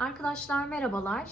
Arkadaşlar merhabalar.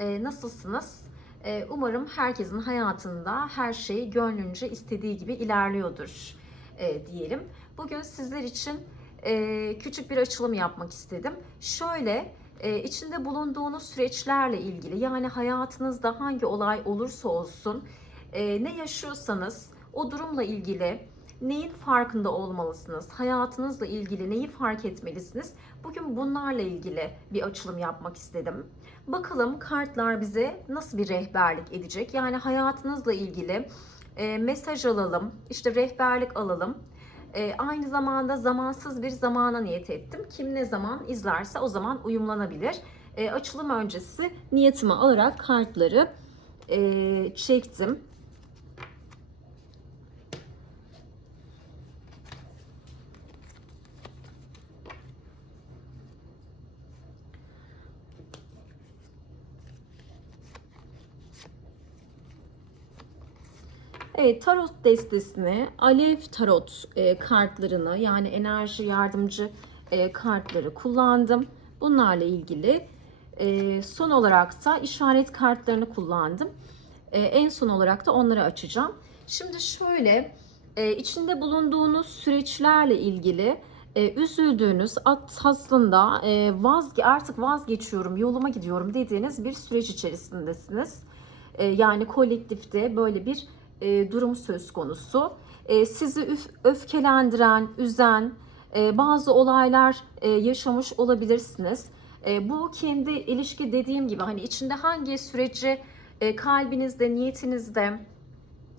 Ee, nasılsınız? Ee, umarım herkesin hayatında her şey gönlünce istediği gibi ilerliyordur e, diyelim. Bugün sizler için e, küçük bir açılım yapmak istedim. Şöyle e, içinde bulunduğunuz süreçlerle ilgili yani hayatınızda hangi olay olursa olsun e, ne yaşıyorsanız o durumla ilgili neyin farkında olmalısınız? Hayatınızla ilgili neyi fark etmelisiniz? Bugün bunlarla ilgili bir açılım yapmak istedim. Bakalım kartlar bize nasıl bir rehberlik edecek? Yani hayatınızla ilgili e, mesaj alalım, işte rehberlik alalım. E, aynı zamanda zamansız bir zamana niyet ettim. Kim ne zaman izlerse o zaman uyumlanabilir. E, açılım öncesi niyetimi alarak kartları e, çektim. Evet, tarot destesini, alev tarot e, kartlarını yani enerji yardımcı e, kartları kullandım. Bunlarla ilgili e, son olarak da işaret kartlarını kullandım. E, en son olarak da onları açacağım. Şimdi şöyle e, içinde bulunduğunuz süreçlerle ilgili e, üzüldüğünüz aslında e, vazge artık vazgeçiyorum yoluma gidiyorum dediğiniz bir süreç içerisindesiniz. E, yani kolektifte böyle bir e, durum söz konusu. E, sizi üf, öfkelendiren, üzen e, bazı olaylar e, yaşamış olabilirsiniz. E, bu kendi ilişki dediğim gibi hani içinde hangi süreci e, kalbinizde, niyetinizde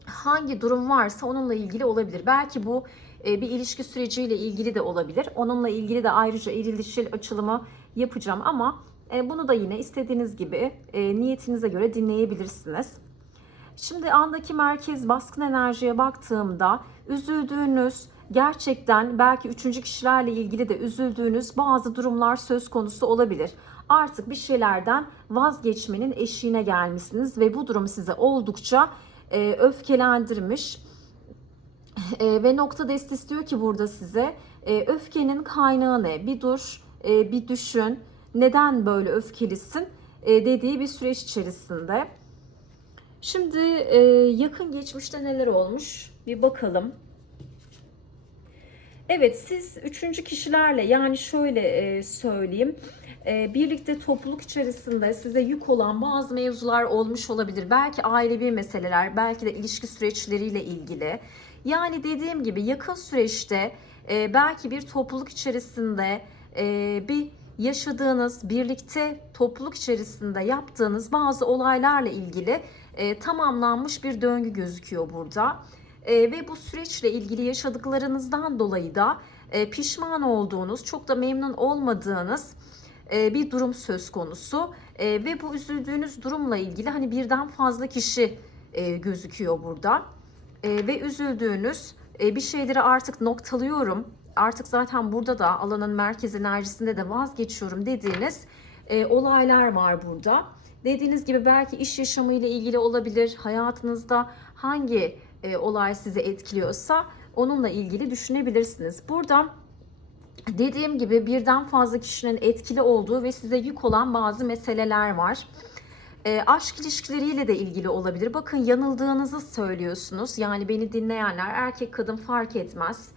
hangi durum varsa onunla ilgili olabilir. Belki bu e, bir ilişki süreciyle ilgili de olabilir. Onunla ilgili de ayrıca eril dişil açılımı yapacağım ama e, bunu da yine istediğiniz gibi e, niyetinize göre dinleyebilirsiniz. Şimdi andaki merkez baskın enerjiye baktığımda üzüldüğünüz, gerçekten belki üçüncü kişilerle ilgili de üzüldüğünüz bazı durumlar söz konusu olabilir. Artık bir şeylerden vazgeçmenin eşiğine gelmişsiniz ve bu durum size oldukça e, öfkelendirmiş. E, ve nokta destesi diyor ki burada size e, öfkenin kaynağı ne? Bir dur, e, bir düşün. Neden böyle öfkelisin? E, dediği bir süreç içerisinde. Şimdi e, yakın geçmişte neler olmuş bir bakalım. Evet siz üçüncü kişilerle yani şöyle e, söyleyeyim. E, birlikte topluluk içerisinde size yük olan bazı mevzular olmuş olabilir. Belki ailevi meseleler, belki de ilişki süreçleriyle ilgili. Yani dediğim gibi yakın süreçte e, belki bir topluluk içerisinde e, bir yaşadığınız, birlikte topluluk içerisinde yaptığınız bazı olaylarla ilgili e, tamamlanmış bir döngü gözüküyor burada. E, ve bu süreçle ilgili yaşadıklarınızdan dolayı da e, pişman olduğunuz, çok da memnun olmadığınız e, bir durum söz konusu. E, ve bu üzüldüğünüz durumla ilgili hani birden fazla kişi e, gözüküyor burada. E, ve üzüldüğünüz e, bir şeyleri artık noktalıyorum. Artık zaten burada da alanın merkez enerjisinde de vazgeçiyorum dediğiniz e, olaylar var burada. Dediğiniz gibi belki iş yaşamı ile ilgili olabilir. Hayatınızda hangi e, olay sizi etkiliyorsa onunla ilgili düşünebilirsiniz. Burada dediğim gibi birden fazla kişinin etkili olduğu ve size yük olan bazı meseleler var. E, aşk ilişkileriyle de ilgili olabilir. Bakın yanıldığınızı söylüyorsunuz. Yani beni dinleyenler erkek kadın fark etmez.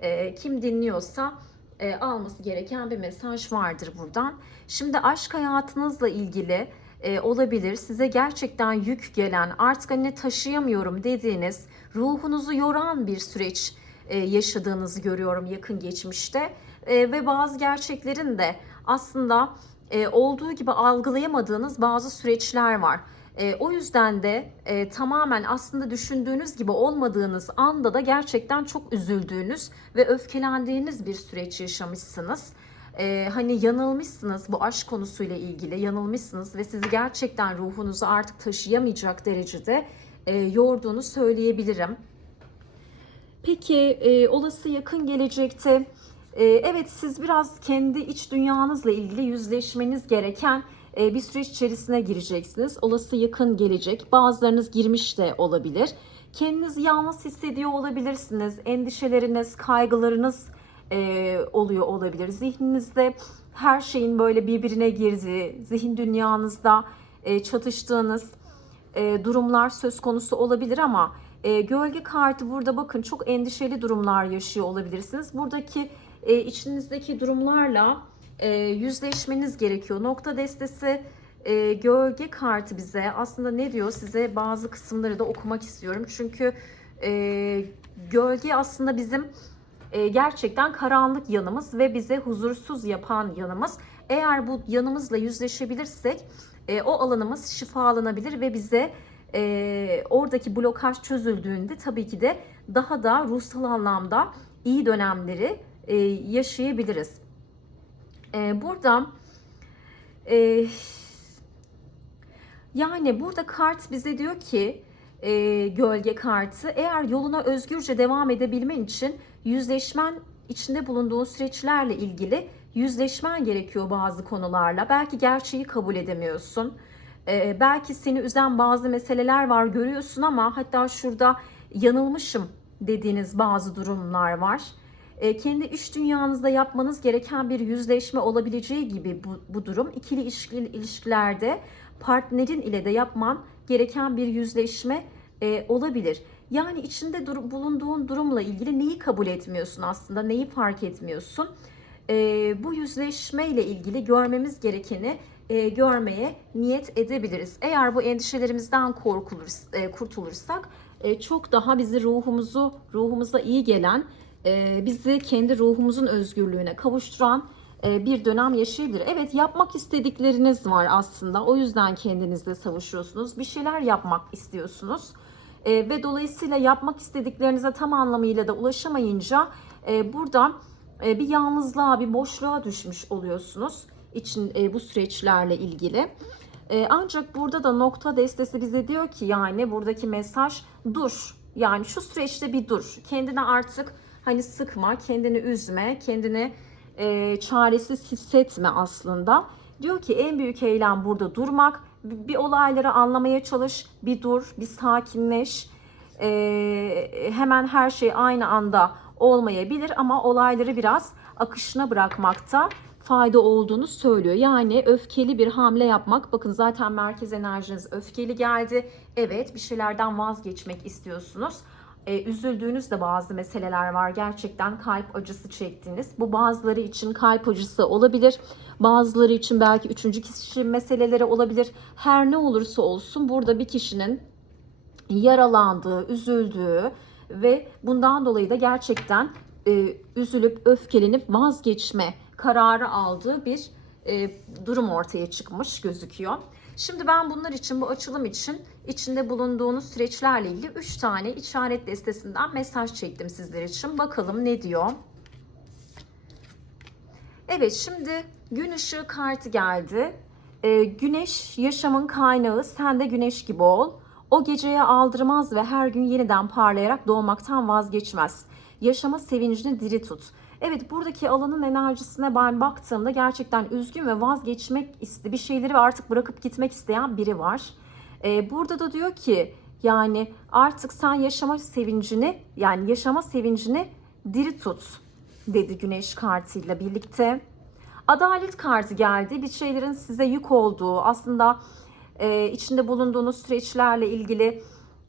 E, kim dinliyorsa e, alması gereken bir mesaj vardır buradan. Şimdi aşk hayatınızla ilgili e, olabilir. Size gerçekten yük gelen, artık hani taşıyamıyorum dediğiniz, ruhunuzu yoran bir süreç e, yaşadığınızı görüyorum yakın geçmişte. E, ve bazı gerçeklerin de aslında e, olduğu gibi algılayamadığınız bazı süreçler var. E, o yüzden de e, tamamen aslında düşündüğünüz gibi olmadığınız anda da gerçekten çok üzüldüğünüz ve öfkelendiğiniz bir süreç yaşamışsınız e, hani yanılmışsınız bu aşk konusuyla ilgili yanılmışsınız ve sizi gerçekten ruhunuzu artık taşıyamayacak derecede e, yorduğunu söyleyebilirim. Peki e, olası yakın gelecekte e, evet siz biraz kendi iç dünyanızla ilgili yüzleşmeniz gereken e, bir süreç içerisine gireceksiniz. Olası yakın gelecek bazılarınız girmiş de olabilir. Kendinizi yalnız hissediyor olabilirsiniz. Endişeleriniz, kaygılarınız e, oluyor olabilir. Zihninizde her şeyin böyle birbirine girdiği, zihin dünyanızda e, çatıştığınız e, durumlar söz konusu olabilir ama e, gölge kartı burada bakın çok endişeli durumlar yaşıyor olabilirsiniz. Buradaki e, içinizdeki durumlarla e, yüzleşmeniz gerekiyor. Nokta destesi e, gölge kartı bize aslında ne diyor size bazı kısımları da okumak istiyorum. Çünkü e, gölge aslında bizim e, gerçekten karanlık yanımız ve bize huzursuz yapan yanımız. Eğer bu yanımızla yüzleşebilirsek e, o alanımız şifalanabilir ve bize e, oradaki blokaj çözüldüğünde tabii ki de daha da ruhsal anlamda iyi dönemleri e, yaşayabiliriz. E, burada e, yani burada kart bize diyor ki e, gölge kartı eğer yoluna özgürce devam edebilmen için yüzleşmen içinde bulunduğun süreçlerle ilgili yüzleşmen gerekiyor bazı konularla. Belki gerçeği kabul edemiyorsun. Ee, belki seni üzen bazı meseleler var görüyorsun ama hatta şurada yanılmışım dediğiniz bazı durumlar var. Ee, kendi iş dünyanızda yapmanız gereken bir yüzleşme olabileceği gibi bu, bu durum ikili ilişki, ilişkilerde partnerin ile de yapman gereken bir yüzleşme e, olabilir. Yani içinde dur- bulunduğun durumla ilgili neyi kabul etmiyorsun aslında, neyi fark etmiyorsun? E, bu yüzleşme ile ilgili görmemiz gerekeni e, görmeye niyet edebiliriz. Eğer bu endişelerimizden korkulur, e, kurtulursak e, çok daha bizi ruhumuzu, ruhumuza iyi gelen, e, bizi kendi ruhumuzun özgürlüğüne kavuşturan bir dönem yaşayabilir. Evet yapmak istedikleriniz var aslında. O yüzden kendinizle savaşıyorsunuz. Bir şeyler yapmak istiyorsunuz. E, ve dolayısıyla yapmak istediklerinize tam anlamıyla da ulaşamayınca e, burada e, bir yalnızlığa, bir boşluğa düşmüş oluyorsunuz için e, bu süreçlerle ilgili. E, ancak burada da nokta destesi bize diyor ki yani buradaki mesaj dur. Yani şu süreçte bir dur. Kendine artık hani sıkma, kendini üzme, kendini e, çaresiz hissetme aslında. Diyor ki en büyük eylem burada durmak. Bir, bir olayları anlamaya çalış, bir dur, bir sakinleş. E, hemen her şey aynı anda olmayabilir ama olayları biraz akışına bırakmakta fayda olduğunu söylüyor. Yani öfkeli bir hamle yapmak. Bakın zaten merkez enerjiniz öfkeli geldi. Evet bir şeylerden vazgeçmek istiyorsunuz. Ee, üzüldüğünüz de bazı meseleler var. Gerçekten kalp acısı çektiğiniz. Bu bazıları için kalp acısı olabilir. Bazıları için belki üçüncü kişi meseleleri olabilir. Her ne olursa olsun burada bir kişinin yaralandığı, üzüldüğü ve bundan dolayı da gerçekten e, üzülüp öfkelenip vazgeçme kararı aldığı bir e, durum ortaya çıkmış gözüküyor. Şimdi ben bunlar için bu açılım için içinde bulunduğunuz süreçlerle ilgili 3 tane işaret destesinden mesaj çektim sizler için. Bakalım ne diyor? Evet şimdi gün ışığı kartı geldi. Ee, güneş yaşamın kaynağı sen de güneş gibi ol. O geceye aldırmaz ve her gün yeniden parlayarak doğmaktan vazgeçmez. Yaşama sevincini diri tut. Evet buradaki alanın enerjisine ben baktığımda gerçekten üzgün ve vazgeçmek iste bir şeyleri artık bırakıp gitmek isteyen biri var. Ee, burada da diyor ki yani artık sen yaşama sevincini yani yaşama sevincini diri tut dedi güneş kartıyla birlikte. Adalet kartı geldi. Bir şeylerin size yük olduğu aslında e, içinde bulunduğunuz süreçlerle ilgili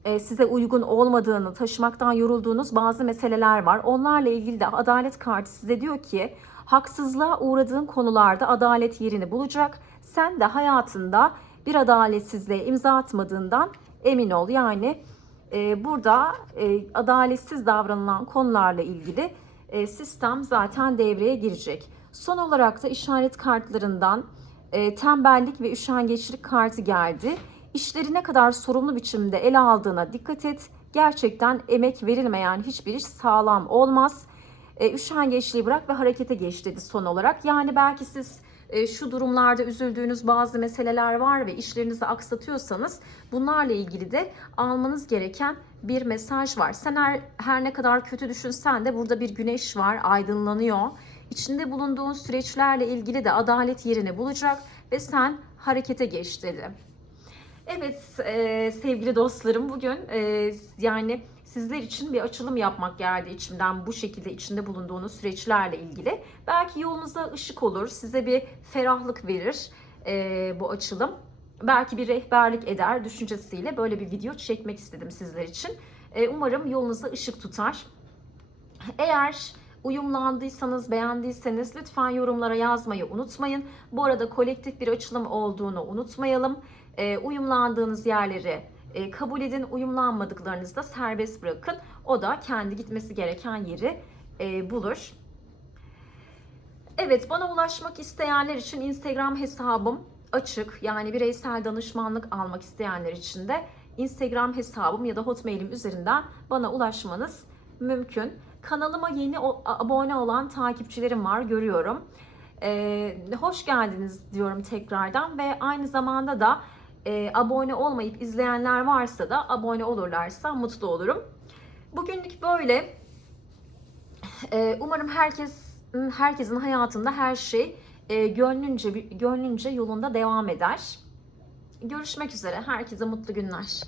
size uygun olmadığını, taşımaktan yorulduğunuz bazı meseleler var. Onlarla ilgili de adalet kartı size diyor ki haksızlığa uğradığın konularda adalet yerini bulacak. Sen de hayatında bir adaletsizliğe imza atmadığından emin ol. Yani e, burada e, adaletsiz davranılan konularla ilgili e, sistem zaten devreye girecek. Son olarak da işaret kartlarından e, tembellik ve üşengeçlik kartı geldi. İşleri ne kadar sorumlu biçimde ele aldığına dikkat et. Gerçekten emek verilmeyen hiçbir iş sağlam olmaz. E, üşengeçliği bırak ve harekete geç dedi son olarak. Yani belki siz e, şu durumlarda üzüldüğünüz bazı meseleler var ve işlerinizi aksatıyorsanız bunlarla ilgili de almanız gereken bir mesaj var. Sen her, her ne kadar kötü düşünsen de burada bir güneş var, aydınlanıyor. İçinde bulunduğun süreçlerle ilgili de adalet yerini bulacak ve sen harekete geç dedi. Evet e, sevgili dostlarım bugün e, yani sizler için bir açılım yapmak geldi içimden bu şekilde içinde bulunduğunuz süreçlerle ilgili. Belki yolunuza ışık olur, size bir ferahlık verir e, bu açılım. Belki bir rehberlik eder düşüncesiyle böyle bir video çekmek istedim sizler için. E, umarım yolunuza ışık tutar. Eğer uyumlandıysanız, beğendiyseniz lütfen yorumlara yazmayı unutmayın. Bu arada kolektif bir açılım olduğunu unutmayalım. E, uyumlandığınız yerleri e, kabul edin, uyumlanmadıklarınızı da serbest bırakın. O da kendi gitmesi gereken yeri e, bulur. Evet, bana ulaşmak isteyenler için Instagram hesabım açık. Yani bireysel danışmanlık almak isteyenler için de Instagram hesabım ya da Hotmail'im üzerinden bana ulaşmanız mümkün. Kanalıma yeni abone olan takipçilerim var, görüyorum. Ee, hoş geldiniz diyorum tekrardan ve aynı zamanda da e, abone olmayıp izleyenler varsa da abone olurlarsa mutlu olurum. Bugünlük böyle. Ee, umarım herkes herkesin hayatında her şey e, gönlünce gönlünce yolunda devam eder. Görüşmek üzere. Herkese mutlu günler.